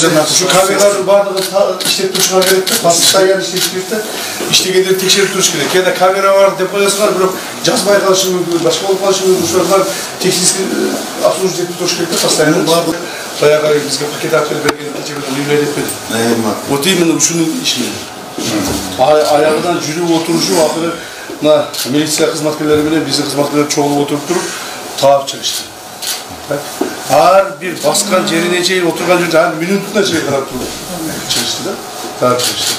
Şu kameraların bardağını işletip duruşuna gerek de, basıktan yer işletip de işlegenleri tekşerip duruş gerek. Ya da kamera var, depoyası var, bırak cazmaya kalışın mümkün, başka olup kalışın mümkün, şuralar teknik absolut etip duruş gerek de, basıktan bardağı bayağı bizge paket atıyor, belki geçebildim, uyumlayı etmedim. O değil mi, şunun işini. Ayağından jüri oturuşu, akıllı milisiya hizmetkarları bile, bizim hizmetkarları çoğulu oturup durup, tağıp çalıştı. Her bir baskan cerine çeyin oturgan jüri, her minutuna çeyin kadar çalıştı da, tağıp çalıştı.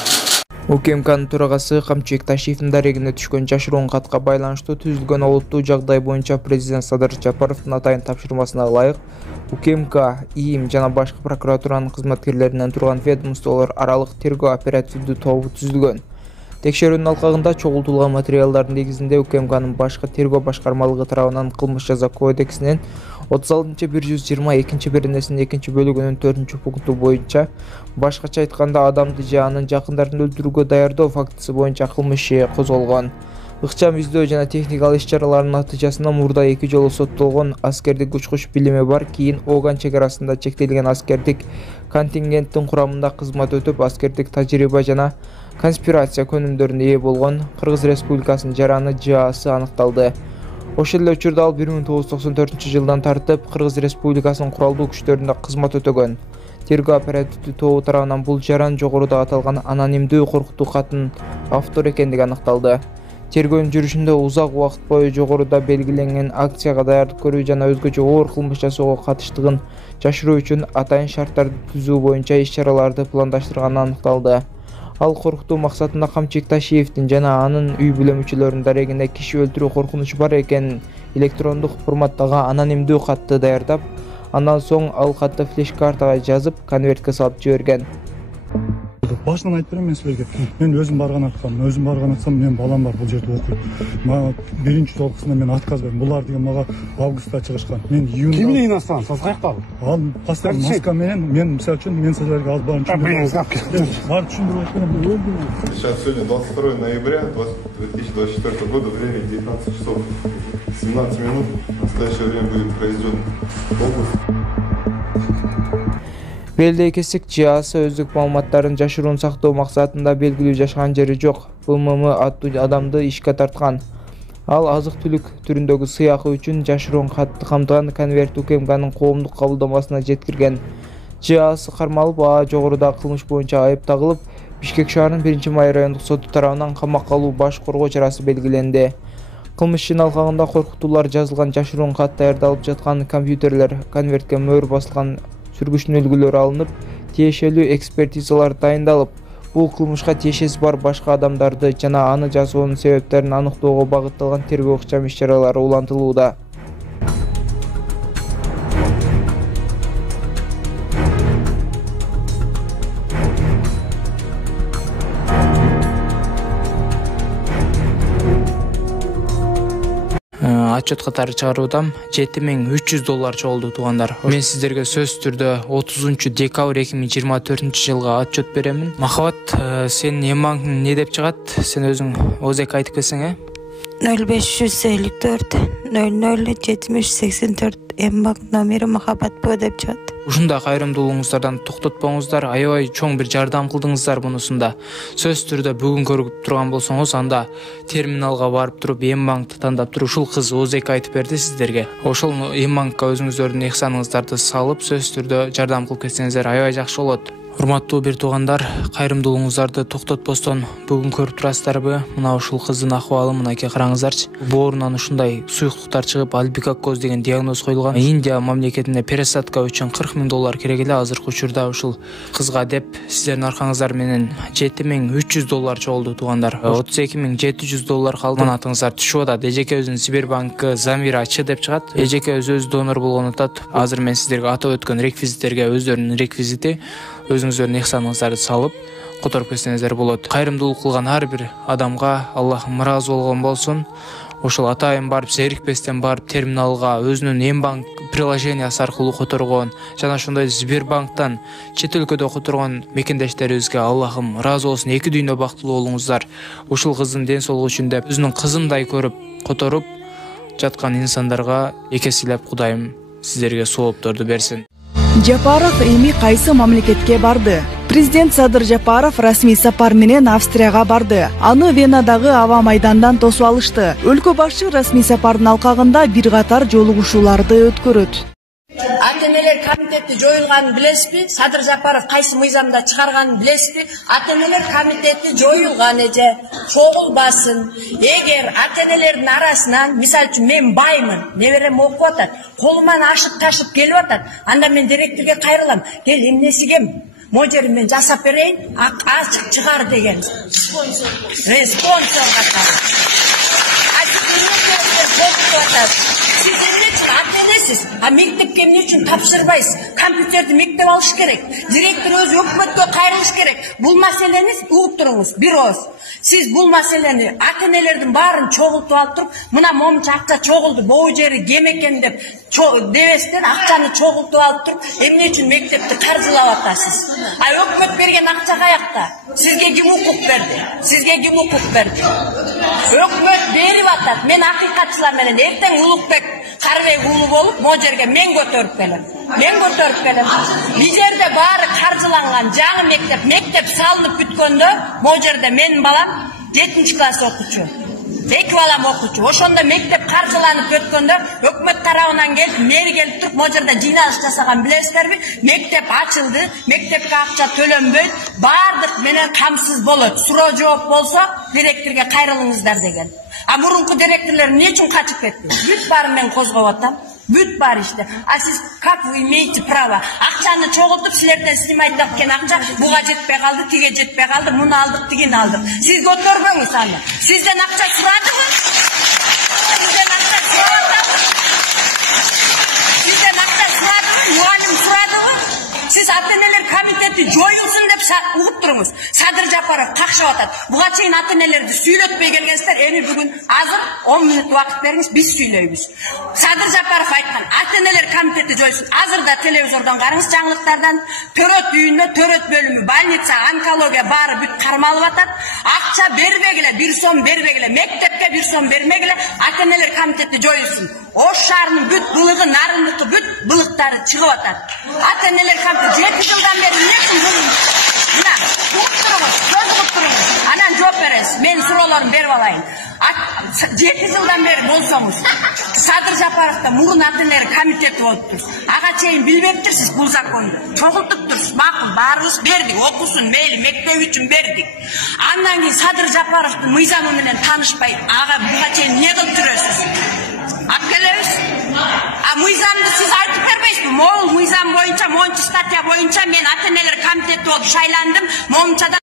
УКМКнын төрагасы Камчыбек Ташиевдин дарегине түшкөн жашыруун катка байланыштуу түзүлгөн олуттуу жагдай боюнча президент Садыр Жапаровдун атайын тапшырмасына ылайык УКМК, ИИМ жана башка прокуратуранын кызматкерлеринен турган ведомстволор аралык тергөө оперативдүү тобу түзүлгөн. Текшерүүнүн алкагында чогултулган материалдардын негизинде УКМКнын башкы тергөө башкармалыгы тарабынан кылмыш жаза кодексинин 36-122 беренесинин 2-бөлүгүнүн 4-пункту боюнча башкача айтканда адамды же анын жакындарын өлтүрүүгө даярдоо фактысы боюнча кылмыш иши козголгон. Ыкчам издөө жана техникалык иш-чаралардын натыйжасында мурда 2 жолу соттолгон аскердик учкуч билими бар, кийин Оган чек арасында чектелген аскердик контингенттин курамында кызмат өтүп, аскердик тажрыйба жана конспирация көнүмдөрүнө ээ болгон Кыргыз Республикасынын жараны ЖААсы аныкталды. Ошол эле учурда ал 1994-жылдан тартып Кыргыз Республикасынын куралдуу күчтөрүндө кызмат өтөгөн. Тергөө оперативдүү тобу тарабынан бул жаран жогоруда аталган анонимдүү коркутуу каттын автор экендиги аныкталды. Тергөөнүн жүрүшүндө узак убакыт бою жогоруда белгиленген акцияга даярдык көрүү жана өзгөчө оор кылмыш жасоого катыштыгын жашыруу үчүн атайын шарттарды түзүү боюнча иш-чараларды пландаштырганы аныкталды. Ал коркутуу максатында Камчыбек Ташиевдин жана анын үй бүлө мүчөлөрүнүн дарегинде киши өлтүрүү коркунучу бар экенин электрондук форматтагы анонимдүү катты даярдап, андан соң ал катты флеш-картага жазып, конвертке салып жиберген. Башынан айтып берем мен силерге. Мен өзүм барган атсам, мен балам бар бул жерде окуйт. Мага биринчи толкусунда мен отказ бердим. Булар деген мага августта чыгышкан. Мен июнда. Кимне иностранец? Сиз каяктагы? Ал постоянно маска менен, мен мисалы үчүн мен силерге алып барып түшүндүрүп айтканмын. Сейчас сегодня 22 ноября 2024 года, время 19 часов 17 минут. В настоящее время будет произведен обыск. Белдей кесик ЖААсы өздүк маалыматтарын жашыруун сактоо максатында белгилүү жашаган жери жок БММ аттуу адамды ишке тарткан. Ал азык-түлүк түрүндөгү сыйакы үчүн жашыруун катты камтыган конверт УКМКнын коомдук кабылдамасына жеткирген. ЖААсы кармалып, жогорудагы кылмыш боюнча айып тагылып, Бишкек шаарынын 1-Май райондук соту тарабынан камакка алуу баш коргоо чарасы белгиленди. Кылмыш ишинин алкагында коркутуулар жазылган жашыруун кат даярдалып жаткан компьютерлер, конвертке мөөр басылган сүргүчтүн үлгүлөрү алынып, тиешелүү экспертизалар дайындалып, бул кылмышка тиешеси бар башка адамдарды жана аны жасоонун себептерин аныктоого багытталган тергөө ыкчам иш-чаралары улантылууда. Отчет катары чыгаруудам $7300 чогулду туугандар. Мен сиздерге сөз түрдө 30 декабрь 2024 жылга отчет беремин. Махабат, сен эмбанктын не деп чыгат? Сен өзүң ОЗК айтып берсең, 0554 00 7084 эмбанк номери Махабат Б деп чыгат. Ушундай кайрымдуулугуңуздардан токтотпоңуздар, аябай чоң бир жардам кылдыңыздар мунусунда. Сөз түрдө бүгүн көрүп турган болсоңуз, анда терминалга барып туруп эмбанкты тандап туруп, ушул кыз ОЗК айтып берди сиздерге. Ошол эмбанкка өзүңүздөрдүн ыхсаныңыздарды салып, сөз түрдө жардам кылып кетсеңиздер аябай жакшы болот. Урматтуу бир туугандар, кайрымдуулугуңуздарды токтотпостон бүгүн көрүп турасыздарбы? Мына ушул кыздын акыбалы мынакей караңыздарчы. Боорунан ушундай суюктуктар чыгып, альбикакоз деген диагноз коюлган. Индия мамлекетине пересадка үчүн $40,000 керек эле. Азыркы учурда ушул кызга деп сиздердин аркаңыздар менен $7300 чогулду туугандар. $32,700 калды. Манатыңыздар түшүп атат. Эжеке өзүнүн Сбербанкы Замира Ч деп чыгат. Эжеке өзү донор болгонун атат. Азыр мен сиздерге атап өткөн реквизиттерге өздөрүнүн реквизити өзүңүздөрдүн ыхсаныңыздарды салып которуп кетсеңиздер болот. Кайрымдуулук кылган ар бир адамга Аллахым ыраазы болгон болсун. Ошол атайын барып, зерикпестен барып терминалга өзүнүн эмбанк приложениясы аркылуу которгон жана ошондой Сбербанктан чет өлкөдө которгон мекендештерибизге Аллахым ыраазы болсун. Эки дүйнө бактылуу болуңуздар. Ушул кыздын ден соолугу үчүн деп өзүнүн кызындай көрүп которуп жаткан инсандарга экесилеп Кудайым сиздерге соопторду берсин. Жапаров эми кайсы мамлекетке барды? Президент Садыр Жапаров расмий сапар менен Австрияга барды. Аны Венадагы аба майдандан тосуп алышты. Өлкө башы расмий сапардын алкагында бир катар жолугушууларды өткөрөт. Ата-энелер комитети жоюлганын билесизби? Садыр Жапаров кайсы мыйзамда чыгарганын билесизби? Ата-энелер комитети жоюлган эже, чогулбасын. Эгер ата-энелердин арасынан, мисалы үчүн мен баймын, неберем окуп атат, колуман ашып ташып келип атат, анда мен директорге кайрылам. Кел, эмнесиге можерин мен жасап берейин, ачык чыгар деген. Респонсор катары. Siz ата-энесиз, а мектепке эмне үчүн тапшырбайсыз? Компьютерди мектеп алыш керек. Директор өзү өкмөткө кайрылыш керек. Бул маселени угуп туруңуз, бир ооз. Сиз бул маселени ата-энелердин баарын чогултуп алып туруп, мына момунча акча чогулду, боо жери кем экен деп дебестен акчаны чогултуп алып туруп, эмне үчүн мектепти каржылап атасыз? А өкмөт берген акча каякта? Сизге ким укук берди? Сизге ким укук берди? Өкмөт берип атат. Мен акыйкатчылар менен эртең Улукбек Карыбек уулу болуп, могу жерге мен көтөрүп келем. Бул жерде баары каржыланган жаңы мектеп салынып бүткөндө, могу жерде менин балам 7-класс окуучу. 2 балам окуучу. Ошондо мектеп каржыланып өткөндө, өкмөт тарабынан келип, мэри келип туруп, могу жерде жыйналыш жасаган билесиздерби? Мектеп ачылды, мектепке акча төлөнбөйт, баардык менен камсыз болот. Суроо жооп болсо, директорге кайрылыңыздар деген. А мурунку директорлор эмне үчүн качып кетти? Бүт баарын мен козгоп атам. Бүт бар иште. А сиз как вы имеете право? Акчаны чогултуп, силерден снимать тапкен акча буга жетпей калды, тиге жетпей калды, муну алдык, тигини алдык. Сиз көтөрбөңүз аны. Сизден акча сурадымы? Мугалим сурадымы? Сиз ата-энелер комитети жоюлсун деп угуп туруңуз. Садыр Жапаров какшап атат. Буга чейин ата-энелерди сүйлөтпөй келгенсиздер, эми бүгүн азыр 10 мүнөт убакыт бериңиз, биз сүйлөйбүз. Садыр Жапаров айткан, ата-энелер комитети жоюлсун. Азыр да телевизордон караңыз жаңылыктардан. Төрөт үйүндө, төрөт бөлүмү, больница, онкология баары бүт кармалып атат. Акча бербегиле, 1 сом бербегиле, мектепке 1 сом бермегиле, ата-энелер комитети жоюлсун. Ош шаарынын бүт былыгы, нарындыкы бүт былыктары чыгып атат. Ата-энелер комитети 7 жылдан бери эмне үчүн мына анан жооп бересиз. Мен суроолорун берип алайын. 7 жылдан бери болсоңуз, Садыр Жапаровда мурун ата-энелер комитети болуптур. Ага чейин билбептирсиз бул законду. Чогултуп турсуз, макул, баарыбыз бердик, окусун, мейли, мектеп үчүн бердик. Андан кийин Садыр Жапаровдун мыйзамы менен таанышпай, ага буга чейин эмне кылып жүрөсүз? Акелебиз. А мыйзамды сиз айтып бербейсизби? Могул мыйзам боюнча, мончу статья боюнча мен ата-энелер комитети болуп шайландым, момунчада